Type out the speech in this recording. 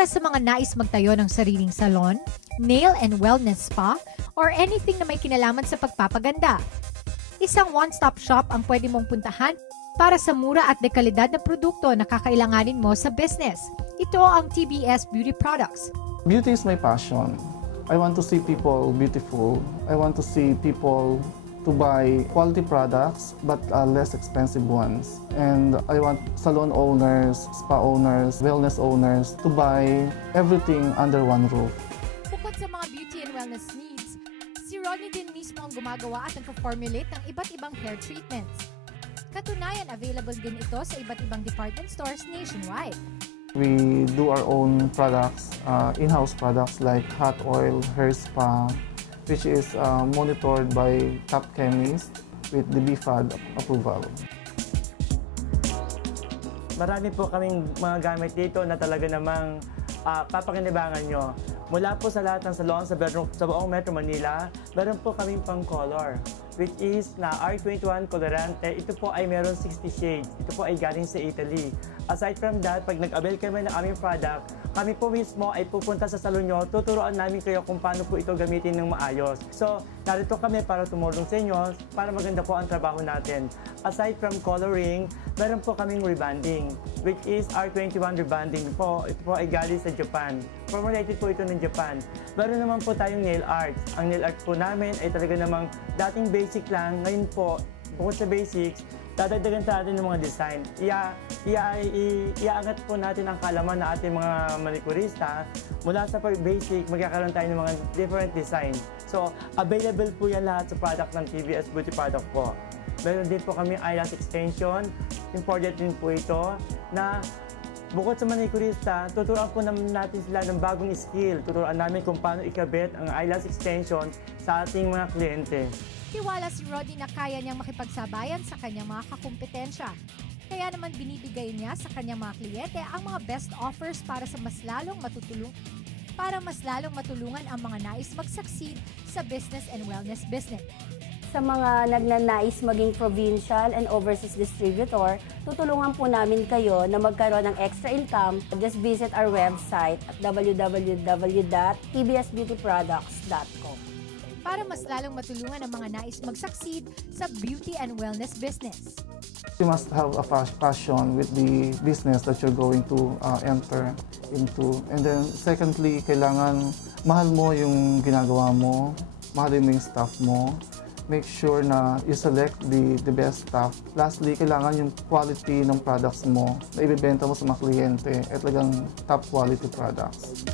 Para sa mga nais magtayo ng sariling salon, nail and wellness spa, or anything na may kinalaman sa pagpapaganda. Isang one-stop shop ang pwede mong puntahan para sa mura at dekalidad na produkto na kakailanganin mo sa business. Ito ang TBS Beauty Products. Beauty is my passion. I want to see people beautiful. I want to see people to buy quality products but less expensive ones. And I want salon owners, spa owners, wellness owners to buy everything under one roof. Bukod sa mga beauty and wellness needs, si Ronnie din mismo ang gumagawa at nagpo-formulate ng iba't ibang hair treatments. Katunayan, available din ito sa iba't ibang department stores nationwide. We do our own products, in-house products like hot oil, hair spa, which is monitored by top chemists with the BFAD approval. Marami po kaming mga gamit dito na talaga namang papakinabangan nyo. Mula po sa lahat ng salon sa buong Metro Manila, meron po kaming pang-color, which is na R21 Colorante. Ito po ay meron 60 shades. Ito po ay galing sa Italy. Aside from that, pag nag-avail kami ng aming product, kami po mismo ay pupunta sa salon nyo, tuturuan namin kayo kung paano po ito gamitin ng maayos. So, narito kami para tumulong sa inyo, para maganda po ang trabaho natin. Aside from coloring, meron po kaming rebanding, which is R21 rebanding po. Ito po ay galing sa Japan. Formulated po ito ng Japan. Meron naman po tayong nail art. Ang nail art po namin ay talaga namang dating basic lang. Ngayon po, bukod sa basics, dadagdagan natin ng mga design. Iaangat po natin ang kalaman na ating mga manikurista. Mula sa basic, magkakaroon tayo ng mga different design. So, available po yan lahat sa product ng TBS Beauty Product po. Meron din po kami eyelash extension. Imported din po ito na bukod sa manikurista, tuturuan po natin sila ng bagong skill. Tuturuan namin kung paano ikabit ang eyelash extension sa ating mga kliyente. Tiwala si Roddy na kaya niyang makipagsabayan sa kanyang mga kakumpetensya. Kaya naman binibigay niya sa kanyang mga kliyente ang mga best offers para mas lalong matulungan ang mga nais mag-succeed sa business and wellness business. Sa mga nagnanais maging provincial and overseas distributor, tutulungan po namin kayo na magkaroon ng extra income. Just visit our website at www.tbsbeautyproducts.com. Para mas lalong matulungan ang mga nais mag-succeed sa beauty and wellness business. You must have a passion with the business that you're going to enter into. And then secondly, kailangan mahal mo yung ginagawa mo, mahalin mo yung staff mo. Make sure na you select the best staff. Lastly, kailangan yung quality ng products mo na ibibenta mo sa mga kliyente at talagang top quality products.